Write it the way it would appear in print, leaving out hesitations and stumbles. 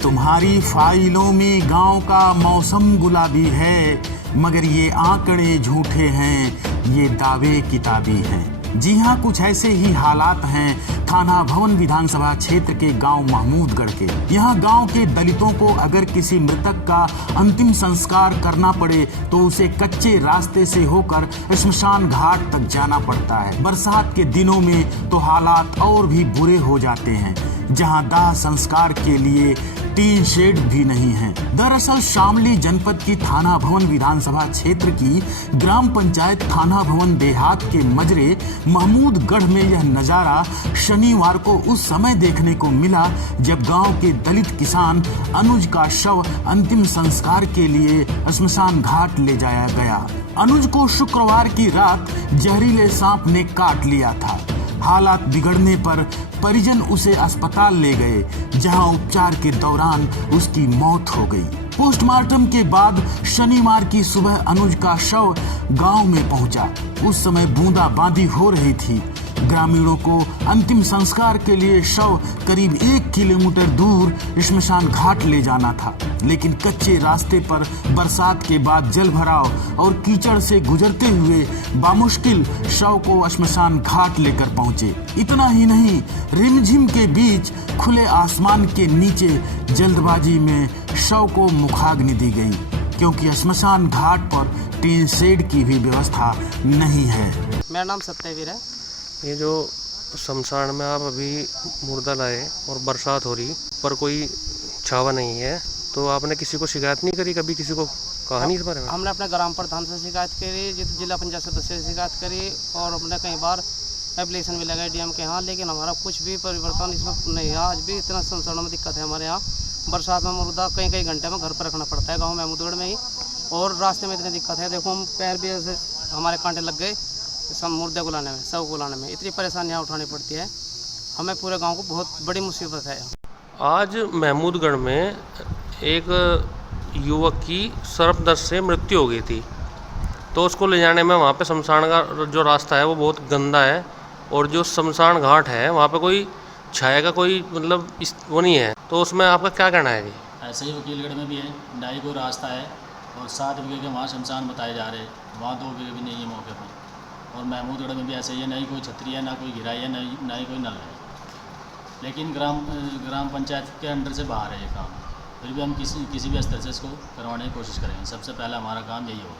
तुम्हारी फाइलों में गांव का मौसम गुलाबी है, मगर ये आंकड़े झूठे हैं, ये दावे किताबी हैं। जी हाँ, कुछ ऐसे ही हालात हैं थाना भवन विधानसभा क्षेत्र के गांव महमूदगढ़ के। यहाँ गांव के दलितों को अगर किसी मृतक का अंतिम संस्कार करना पड़े तो उसे कच्चे रास्ते से होकर श्मशान घाट तक जाना पड़ता है। बरसात के दिनों में तो हालात और भी बुरे हो जाते हैं, जहां दाह संस्कार के लिए टीन शेड भी नहीं है। दरअसल शामली जनपद की थाना भवन विधानसभा क्षेत्र की ग्राम पंचायत थाना भवन देहात के मजरे महमूदगढ़ में यह नजारा शनिवार को उस समय देखने को मिला जब गांव के दलित किसान अनुज का शव अंतिम संस्कार के लिए श्मशान घाट ले जाया गया। अनुज को शुक्रवार की रात जहरीले सांप ने काट लिया था। हालात बिगड़ने पर परिजन उसे अस्पताल ले गए, जहां उपचार के दौरान उसकी मौत हो गई। पोस्टमार्टम के बाद शनिवार की सुबह अनुज का शव गांव में पहुंचा। उस समय बूंदाबांदी हो रही थी। ग्रामीणों को अंतिम संस्कार के लिए शव करीब 1 किलोमीटर दूर श्मशान घाट ले जाना था, लेकिन कच्चे रास्ते पर बरसात के बाद जल भराव और कीचड़ से गुजरते हुए बामुश्किल शव को श्मशान घाट लेकर पहुंचे। इतना ही नहीं, रिमझिम के बीच खुले आसमान के नीचे जल्दबाजी में शव को मुखाग्नि दी गई, क्योंकि श्मशान घाट पर टीन शेड की भी व्यवस्था नहीं है। मेरा नाम सत्यवीर है। ये जो शमशान में आप अभी मुर्दा लाए और बरसात हो रही पर कोई छावा नहीं है, तो आपने किसी को शिकायत नहीं करी? कभी किसी को कहा नहीं इस बारे में? हमने अपने ग्राम प्रधान से शिकायत करी, जिला पंचायत सदस्य से शिकायत करी और हमने कई बार एप्लीकेशन भी लगाई डीएम के यहाँ, लेकिन हमारा कुछ भी परिवर्तन इसमें नहीं है। आज भी इतना शमशानों में दिक्कत है हमारे यहाँ। बरसात में मुर्दा कई घंटे में घर पर रखना पड़ता है गाँव महमूदगढ़ में ही, और रास्ते में इतनी दिक्कत है। देखो हम पैर भी ऐसे हमारे कांटे लग गए सब मुर्दे को लाने में, सब को लाने में इतनी परेशानियाँ उठानी पड़ती है हमें। पूरे गांव को बहुत बड़ी मुसीबत है। आज महमूदगढ़ में एक युवक की सर्पदंश से मृत्यु हो गई थी, तो उसको ले जाने में वहाँ पे शमशान का जो रास्ता है वो बहुत गंदा है, और जो शमशान घाट है वहाँ पे कोई छाया का कोई मतलब वो नहीं है, तो उसमें आपका क्या कहना है जी? ऐसे ही वकीलगढ़ में भी है, ढाई को रास्ता है और 7 बीघे के वहाँ शमशान बताए जा रहे हैं, वहाँ 2 बीघे भी नहीं है मौके पर। और महमूदगढ़ में भी ऐसे ही है, ना ही कोई छतरी है, ना कोई घिराई है, ना ही कोई नल है। लेकिन ग्राम पंचायत के अंडर से बाहर है ये काम। फिर भी हम किसी भी स्तर से इसको करवाने की कोशिश करेंगे। सबसे पहला हमारा काम यही होगा।